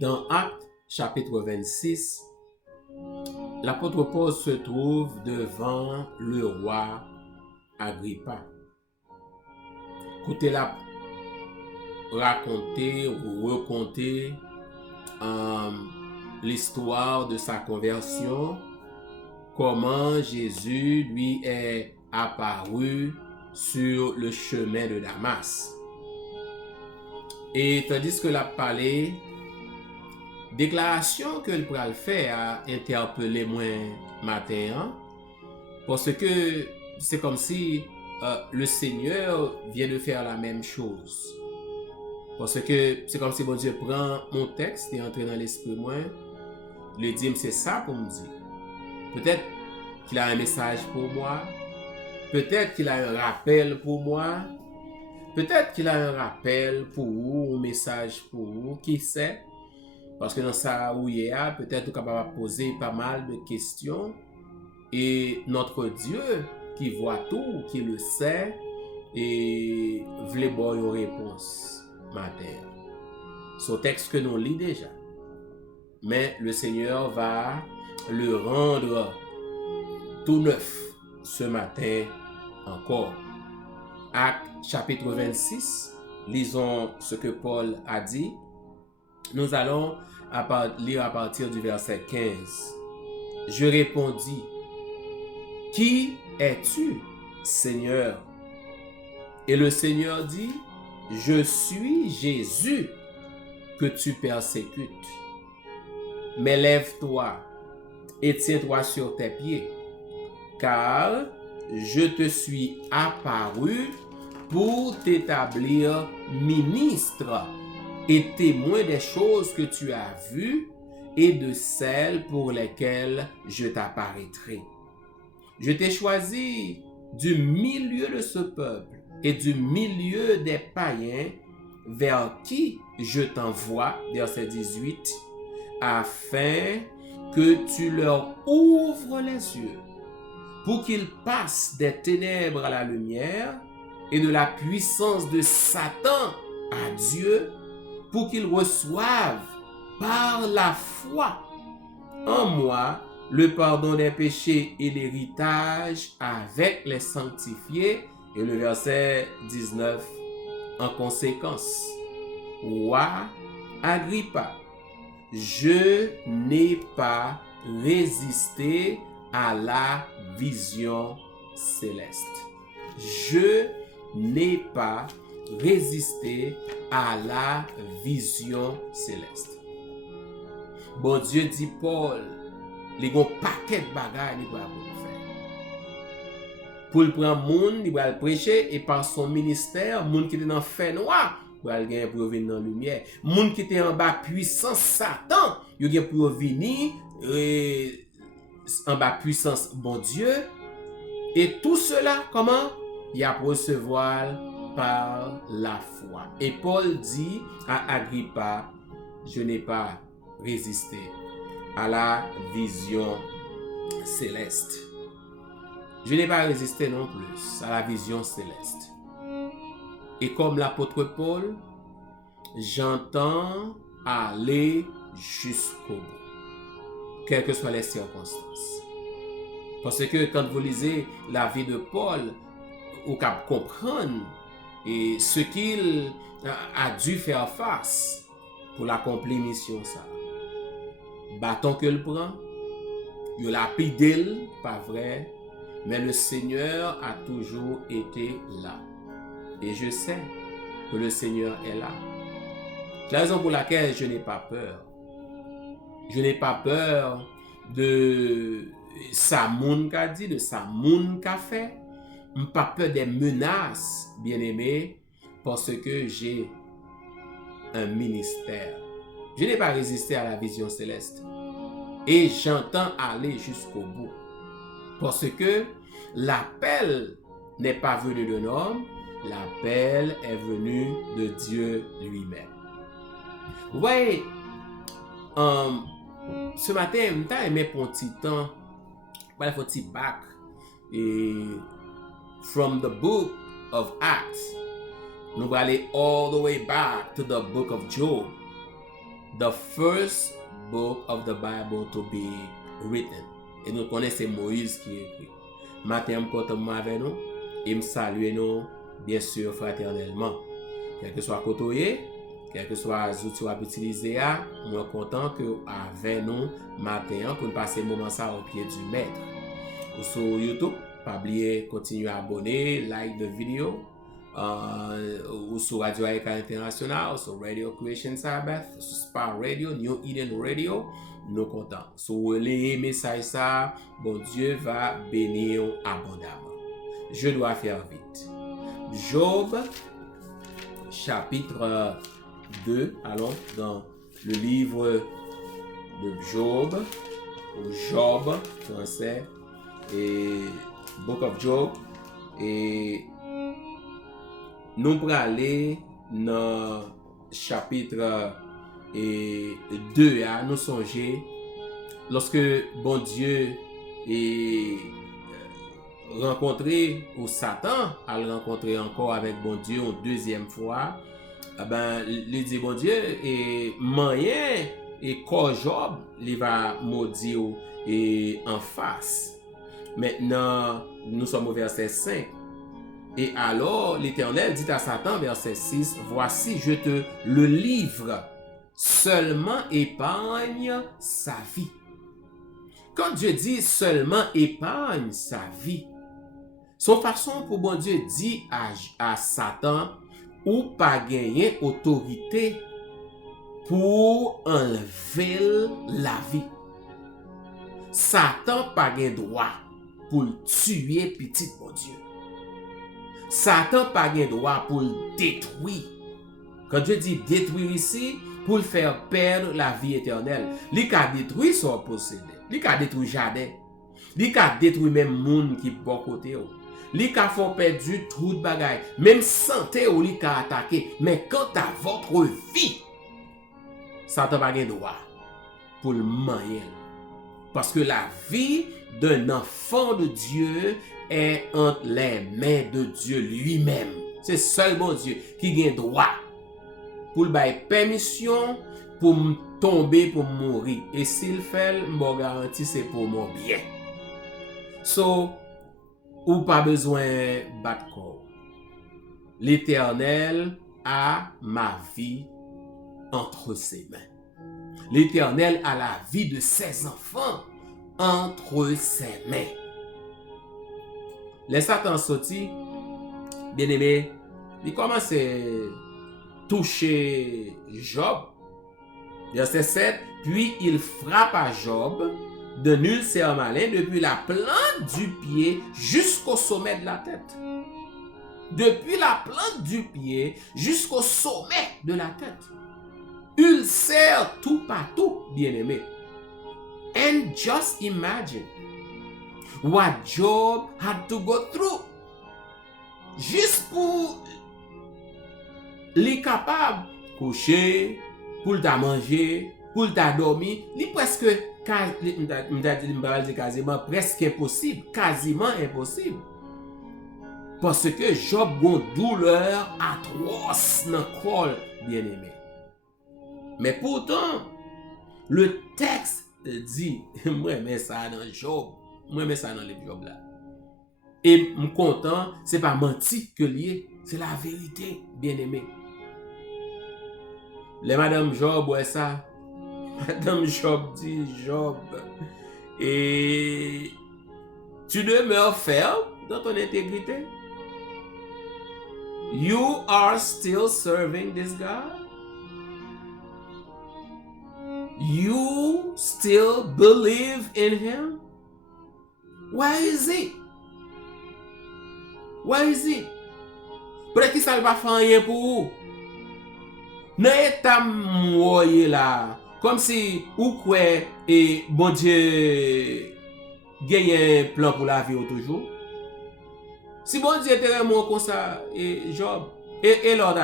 Dans Actes chapitre 26, l'apôtre Paul se trouve devant le roi Agrippa. Écoutez-la raconter ou raconter l'histoire de sa conversion, comment Jésus lui est apparu sur le chemin de Damas. Et tandis que l'a parlé, déclaration que le pral fait a interpellé moi matin, parce que c'est comme si le Seigneur vient de faire la même chose. Parce que c'est comme si bon Dieu prend mon texte et entre dans l'esprit moi, le dit c'est ça pour me dire. Peut-être qu'il a un message pour moi, peut-être qu'il a un rappel pour moi, peut-être qu'il a un rappel pour vous, un message pour vous, qui sait. Parce que dans ça où il y a, peut-être qu'on va poser pas mal de questions. Et notre Dieu qui voit tout, qui le sait, et voulait voir une réponse matin. Ce texte que nous lisons déjà. Mais le Seigneur va le rendre tout neuf ce matin encore. Acte chapitre 26, lisons ce que Paul a dit. Nous allons lire à partir du verset 15. Je répondis, qui es-tu, Seigneur? Et le Seigneur dit, je suis Jésus que tu persécutes. Mais lève-toi et tiens-toi sur tes pieds, car je te suis apparu pour t'établir ministre et témoin des choses que tu as vues et de celles pour lesquelles je t'apparaîtrai. Je t'ai choisi du milieu de ce peuple et du milieu des païens vers qui je t'envoie, verset 18, afin que tu leur ouvres les yeux pour qu'ils passent des ténèbres à la lumière et de la puissance de Satan à Dieu, pour qu'ils reçoivent par la foi en moi le pardon des péchés et l'héritage avec les sanctifiés. Et le verset 19, en conséquence, roi Agrippa, je n'ai pas résisté à la vision céleste. Je n'ai pas résisté à la vision céleste. Bon Dieu dit Paul, il y a un paquet de bagages qu'il va faire. Pour le prendre monde, il va le prêcher et par son ministère, monde qui est dans le fait noir, il va gagner pour venir dans la lumière. Monde qui était en bas puissance Satan, il va pour venir en bas puissance bon Dieu. Et tout cela, comment? Il a pour recevoir par la foi. Et Paul dit à Agrippa, je n'ai pas résisté à la vision céleste. Je n'ai pas résisté non plus à la vision céleste. Et comme l'apôtre Paul, j'entends aller jusqu'au bout, quelles que soient les circonstances. Parce que quand vous lisez la vie de Paul, vous pouvez comprendre ce qu'il a dû faire face pour l'accomplir mission ça. Bâton que le prend, il l'a pidé, pas vrai, mais le Seigneur a toujours été là. Et je sais que le Seigneur est là. C'est la raison pour laquelle je n'ai pas peur. Je n'ai pas peur de sa moun qu'a dit, de sa moun qu'a fait. Je n'ai pas peur des menaces, bien-aimés, parce que j'ai un ministère. Je n'ai pas résisté à la vision céleste. Et j'entends aller jusqu'au bout. Parce que l'appel n'est pas venu d'un homme, l'appel est venu de Dieu lui-même. Vous voyez, ce matin, je aimé pour un petit temps, un petit back, et from the book of Acts, nous allons aller all the way back to the book of Job. the first book of the Bible to be written. Et nous connaissons Moïse qui écrit. Matin, je suis avec nous et je salue nous, bien sûr, fraternellement. Quel que soit côté, quel que soit les outils à utiliser, je suis content que avec nous matin pour passer un moment ça au pied du maître. Ou sur YouTube, pas oublier continuer à abonner, like the vidéo. Ou sur Radio Aïka International, ou sur Radio Creation Sabbath, sur Spa Radio, New Eden Radio, nous contents. Sur les messages ça, bon Dieu va bénir abondamment. Je dois faire vite. Job, chapitre 2, allons dans le livre de Job, ou Job, français, et Book of Job, et nous allons aller dans le chapitre 2, nous songer lorsque bon Dieu est rencontré, ou Satan a rencontré encore avec bon Dieu une deuxième fois, il dit bon Dieu, et moyen et corps Job, il va maudire et en face. Maintenant, nous sommes au verset 5. Et alors l'Éternel dit à Satan, verset 6, voici, je te le livre, seulement épargne sa vie. Quand Dieu dit seulement épargne sa vie, son façon pour bon Dieu dit à Satan, ou pas gagner autorité pour enlever la vie. Satan pas gagner droit pour tuer petit bon Dieu. Satan pas de droit pour le détruire. Quand Dieu dit détruire ici, pour le faire perdre la vie éternelle. Il a détruit son possédé. Il a détruit jardin. Il a détruit même monde qui bon côté. Il a fait perdre tout de bagaille. Même santé ou il a attaqué. Mais quant à votre vie, Satan pas de droit pour le manier. Parce que la vie d'un enfant de Dieu est entre les mains de Dieu lui-même. C'est seul bon Dieu qui a droit pour lui permission pour tomber, pour mourir. Et s'il fait, je garantis c'est pour mon bien. So, ou pas besoin de battre corps. L'Éternel a ma vie entre ses mains. L'Éternel a la vie de ses enfants entre ses mains. Les Satan sorti, bien aimé, il commence à toucher Job. Verset 7, puis il frappe à Job de nul serre malin depuis la plante du pied jusqu'au sommet de la tête. Depuis la plante du pied jusqu'au sommet de la tête. Ulcère tout partout, bien-aimé. And just imagine what Job had to go through. Juste pour les capable coucher, pour ta manger, pour ta dormir, il presque presque impossible, quasiment impossible. Parce que Job a une douleur atroce dans le corps, bien-aimé. Mais pourtant, le texte dit, moi, mets ça dans Job, moi, mets ça dans le Job là. Et je suis content, ce n'est pas menti que lié, c'est la vérité, bien-aimé. Les Madame Job, ouais ça. Madame Job dit, Job, et tu demeures ferme dans ton intégrité? You are still serving this God? You still believe in him? Where is he? Where is he? Peut-être qu'il ne va faire rien pour vous. Nan état moye là, comme si ou quoi et bon Dieu gagne un plan pour la vie toujours. Si bon Dieu était vraiment comme ça et Job et l'autre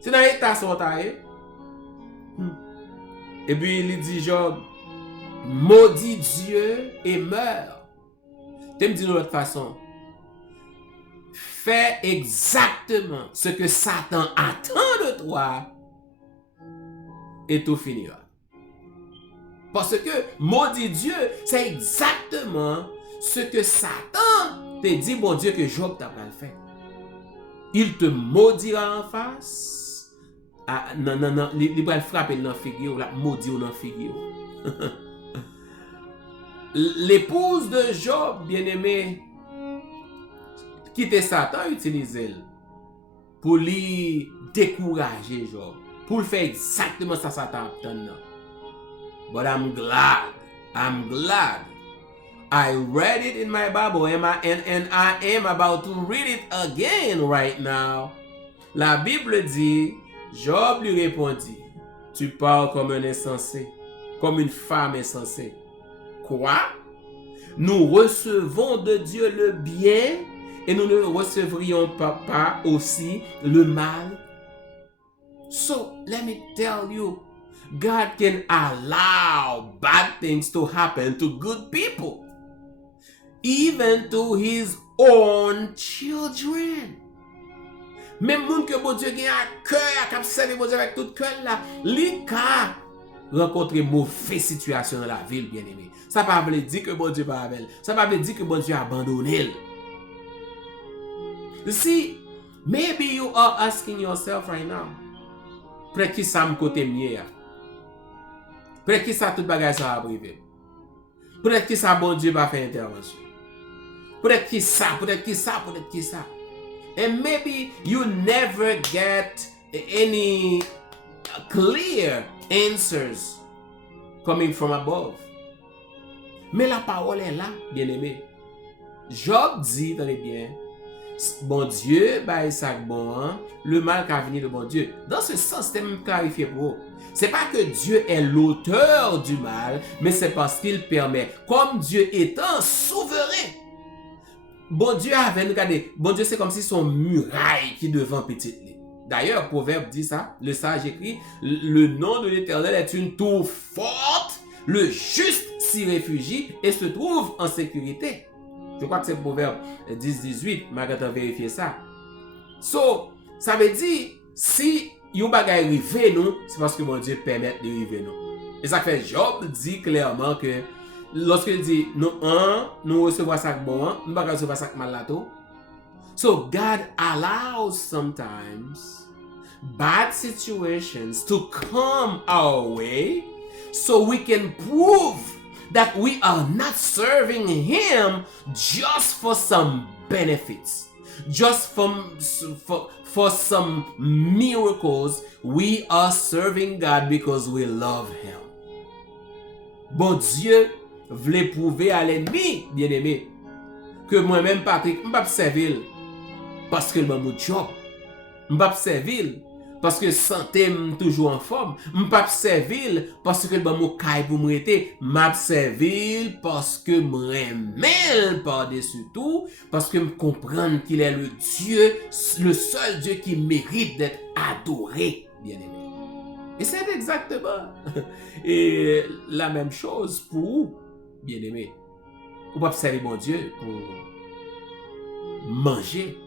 c'est dans état sortaye. Et puis il dit Job, maudit Dieu et meurt. Tu me dis de l'autre façon. Fais exactement ce que Satan attend de toi et tout finira. Parce que maudit Dieu, c'est exactement ce que Satan te dit, bon Dieu, que Job t'a pas fait. Il te maudira en face. Ah, non, il va frapper dans la figure, la maudit dans la figure. L'épouse de Job, bien-aimé, qui était Satan, utilisé pour lui décourager Job, pour faire exactement ça Satan obtenu. But I'm glad I read it in my Bible and I am about to read it again right now. La Bible dit, Job lui répondit, tu parles comme un insensé, comme une femme insensée. Quoi? Nous recevons de Dieu le bien et nous ne recevrions pas aussi le mal. So, let me tell you, God can allow bad things to happen to good people, even to his own children. Même moun que bon Dieu gagne à cœur, qui serve bon Dieu avec tout cœur là, li ka rencontrer mauvaise situation dans la ville, bien-aimé. Ça pas veut dire que bon Dieu pas avec. Ça pas veut dire que bon Dieu a abandonné. You see, maybe you are asking yourself right now, peut-être qui ça me côté mieux. Peut-être que ça tout bagage ça va privé. Peut-être que ça bon Dieu va faire intervention. Peut-être que ça. And maybe you never get any clear answers coming from above. Mais la parole est là, bien-aimé. Job dit, tenez bien, bon Dieu, bah ça bon, hein, le mal qui a venu de bon Dieu. Dans ce sens, c'est même clarifié pour vous. C'est pas que Dieu est l'auteur du mal, mais c'est parce qu'il permet, comme Dieu étant souverain. Bon Dieu avait, regardez, bon Dieu c'est comme si son muraille qui devant petite. D'ailleurs, Proverbe dit ça, le sage écrit, le nom de l'Éternel est une tour forte, le juste s'y réfugie et se trouve en sécurité. Je crois que c'est Proverbe 10-18, Margaret a vérifié ça. So, ça veut dire, si yon bagay rive nous, c'est parce que bon Dieu permet de rive nous. Et ça fait Job dit clairement que lorsqu'il dit, nous recevons ça bon, nous ne recevons pas ça mal là tout. So God allows sometimes bad situations to come our way so we can prove that we are not serving Him just for some benefits, just for some miracles. We are serving God because we love Him. Bon Dieu voulait prouver à l'ennemi, bien-aimé, que moi-même, Patrick, je ne vais pas servir parce que je suis job. Je ne vais pas servir parce que santé est toujours en forme. Je ne vais pas servir parce que je suis caille pour me rester. Je vais servir parce que je m'aime par-dessus tout, parce que je comprends qu'il est le Dieu, le seul Dieu qui mérite d'être adoré, bien-aimé. Et c'est exactement et la même chose pour vous, bien-aimé. Vous ne pouvez pas servir mon Dieu pour manger.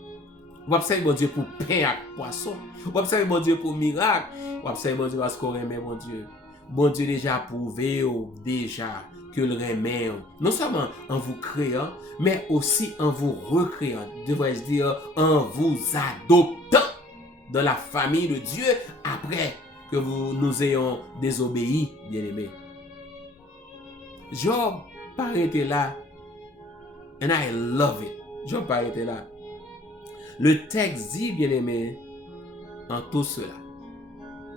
Vous ne pouvez pas servir mon Dieu pour pain et poisson. Vous ne pouvez pas servir mon Dieu pour miracle. Vous ne pouvez pas servir mon Dieu parce qu'on remet mon Dieu. Bon Dieu déjà prouvé que le remet non seulement en vous créant, mais aussi en vous recréant. Devrais-je dire en vous adoptant dans la famille de Dieu après que nous ayons désobéi, bien-aimés. Job paraît là, and I love it. Job paraît là. Le texte dit, bien-aimé, en tout cela,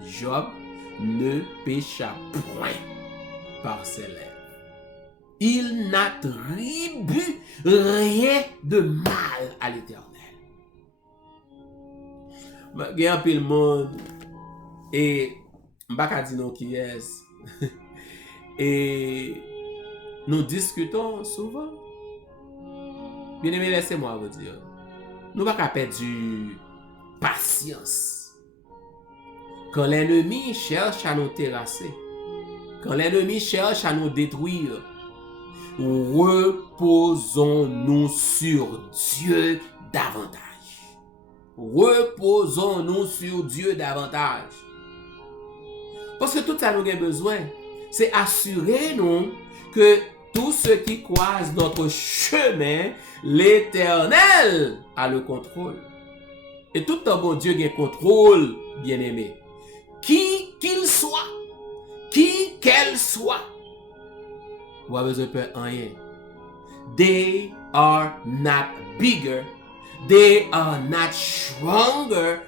Job ne pécha point par ses lèvres. Il n'attribue rien de mal à l'Éternel. Il y a un peu le monde et je ne vais pas dire non qui est. Et nous discutons souvent. Bien aimé, laissez-moi vous dire. Nous ne pouvons pas perdre patience. Quand l'ennemi cherche à nous terrasser, quand l'ennemi cherche à nous détruire, reposons-nous sur Dieu davantage. Reposons-nous sur Dieu davantage. Parce que tout ça nous avons besoin, c'est assurer nous que tous ceux qui croisent notre chemin, l'Éternel a le contrôle. Et tout le bon Dieu a un contrôle, bien-aimé. Qui qu'il soit, qui qu'elle soit, vous avez besoin de peur rien. They are not bigger. They are not stronger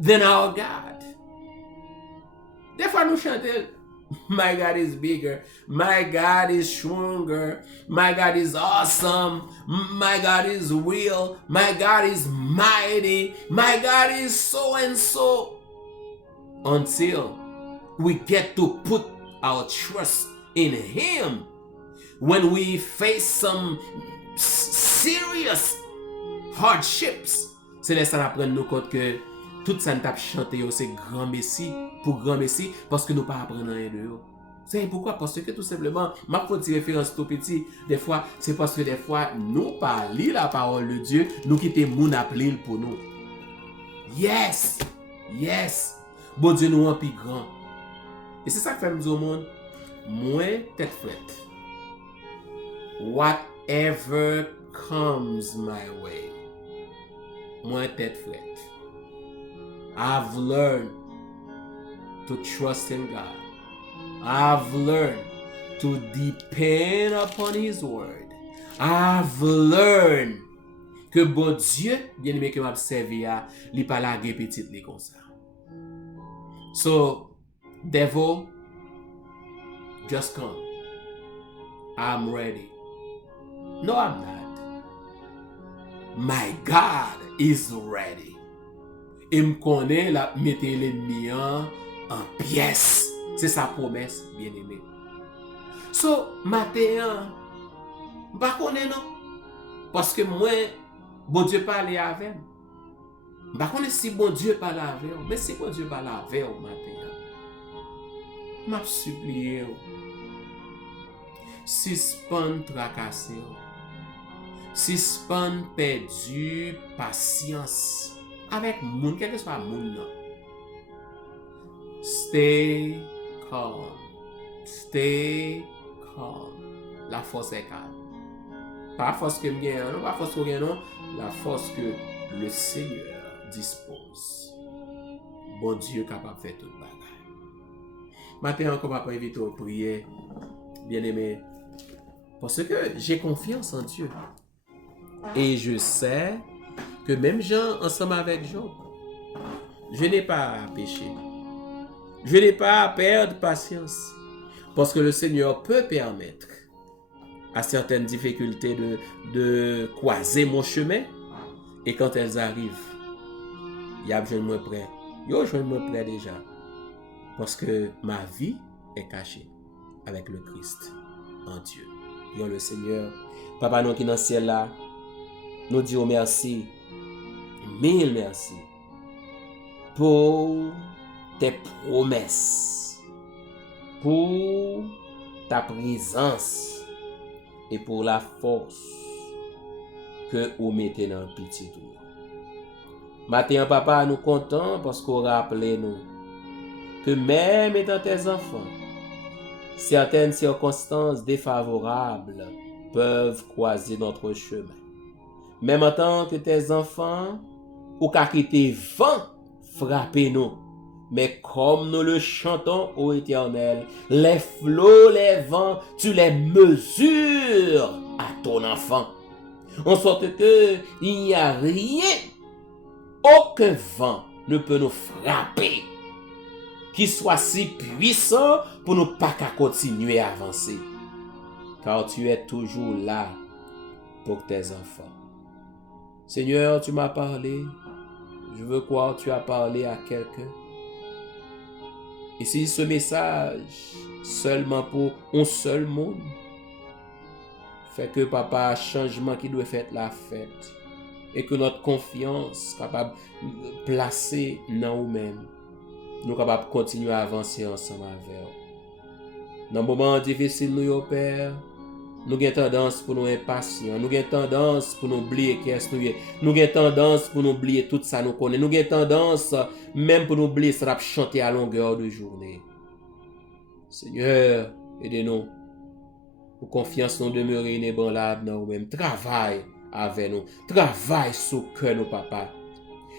than our God. Des fois, nous chantons, My God is bigger. My God is stronger. My God is awesome. My God is real. My God is mighty. My God is so and so. Until we get to put our trust in Him. When we face some serious hardships, c'est là ça apprendre nous compte que tout ça nous tape chanter c'est grand Messie pour grand Messie parce que nous pas apprendre rien de eux. C'est pourquoi parce que tout simplement ma petite référence tout petit des fois c'est parce que des fois nous pas lire la parole de Dieu, nous quitter moun appeler pour nous. Yes. Bon Dieu nous en plus grand. Et c'est ça que fait nous au monde moins tête frette. Whatever comes my way. Moins tête frette. I've learned to trust in God. I've learned to depend upon His word. I've learned que bon Dieu, bien aimé que m'a servi à, li pas la petite li comme ça. So, devil, just come. I'm ready. No, I'm not. My God is ready. Et me connaît la mettre l'ennemi en pièces. C'est sa promesse, bien aimé. So, matin, pas connaît non. Parce que moi, bon Dieu parle avec moi. Pas connaît si bon Dieu parle avec moi. Mais si bon Dieu parle avec moi matin, m'a supplié. Suspend tracasser. Suspend perdu patience. Avec moun, quel que soit moun nan. Stay calm. Stay calm. La force est calme. Pas la force que m'gagne, non, pas la force que m'gagne, non. La force que le Seigneur dispose. Bon Dieu capable de faire tout le bagage. Maintenant encore papa invite à prier, bien aimé. Parce que j'ai confiance en Dieu. Et je sais que même Jean, ensemble avec Job, je n'ai pas à pécher. Je n'ai pas à perdre patience. Parce que le Seigneur peut permettre à certaines difficultés de croiser mon chemin. Et quand elles arrivent, il y a besoin de moi prêt. Yo, je me prêt déjà. Parce que ma vie est cachée avec le Christ en Dieu. Prions le Seigneur. Papa, nous qui dans le ciel là, nous disons merci. Mille merci pour tes promesses, pour ta présence et pour la force que vous mettez dans le petit tour. Matin, papa, nous comptons parce qu'on rappelle nous que même étant tes enfants, certaines circonstances défavorables peuvent croiser notre chemin. Même en tant que tes enfants, ou qu'à quitter vent frapper nous. Mais comme nous le chantons ô Éternel, les flots, les vents, tu les mesures à ton enfant. En sorte que il n'y a rien, aucun vent ne peut nous frapper qui soit si puissant pour nous pas qu'à continuer à avancer. Car tu es toujours là pour tes enfants. Seigneur, tu m'as parlé. Je veux croire que tu as parlé à quelqu'un. Et si ce message, seulement pour un seul monde, fait que papa, changement qui doit faire la fête, et que notre confiance capable de placer dans nous-mêmes, nous capables de continuer à avancer ensemble avec vous. Dans le moment difficile, nous, Père, nous avons tendance pour nous impatients, nous avons tendance pour nous oublier qui est nous avons tendance pour nous oublier tout ça nous connaît, nous avons tendance même pour nous oublier ça chanter à longueur de journée. Seigneur, aidez-nous. Pour confiance nous demeurer inébranlable dans nous-mêmes. Travaille avec nous. Travaille sur le cœur, nos papas.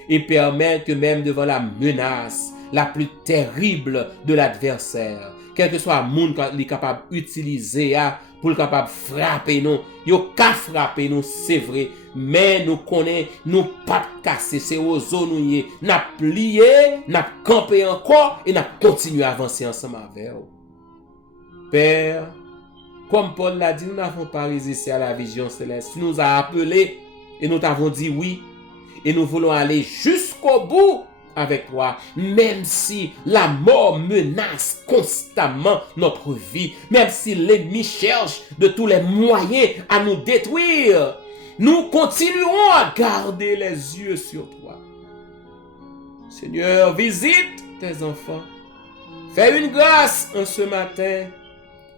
Et permettre que même devant la menace la plus terrible de l'adversaire, quel que soit le monde qu'il est capable d'utiliser pour capable de frapper nous, il a frapper nous, c'est vrai, mais nous connaissons, nous pas casser, c'est aux zones où nous n'a plié, n'a campé encore et n'a continué à avancer ensemble avec vous. Père, comme Paul l'a dit, nous n'avons pas résisté à la vision céleste. Tu nous as appelés et nous t'avons dit oui. Et nous voulons aller jusqu'au bout avec toi, même si la mort menace constamment notre vie, même si l'ennemi cherche de tous les moyens à nous détruire. Nous continuerons à garder les yeux sur toi. Seigneur, visite tes enfants. Fais une grâce en ce matin.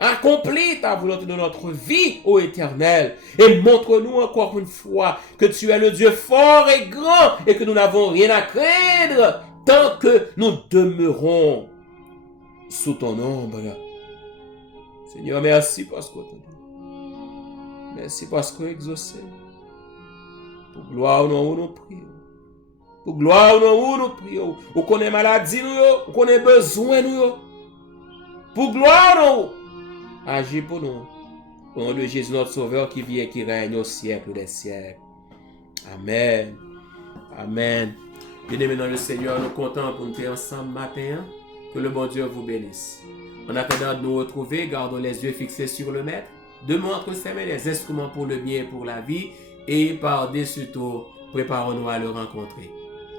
Accomplis ta volonté de notre vie, ô Éternel, et montre-nous encore une fois que tu es le Dieu fort et grand et que nous n'avons rien à craindre tant que nous demeurons sous ton ombre. Seigneur, merci parce que tu merci parce que tu exaucé. Pour gloire au nom où nous prions. Pour gloire au nom où nous prions. Où connaît maladie, nous connaît besoin, nous. Pour gloire au nom. Agis pour nous. Au nom de Jésus, notre Sauveur, qui vit et qui règne au siècle des siècles. Amen. Amen. Bien-aimés dans le Seigneur, nous comptons pour nous faire ensemble matin. Que le bon Dieu vous bénisse. En attendant de nous retrouver, gardons les yeux fixés sur le Maître. Demeurons entre ses mains les instruments pour le bien et pour la vie. Et par-dessus tout, préparons-nous à le rencontrer.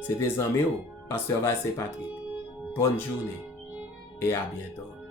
C'était Zaméo, Pasteur Valse Patrick. Bonne journée et à bientôt.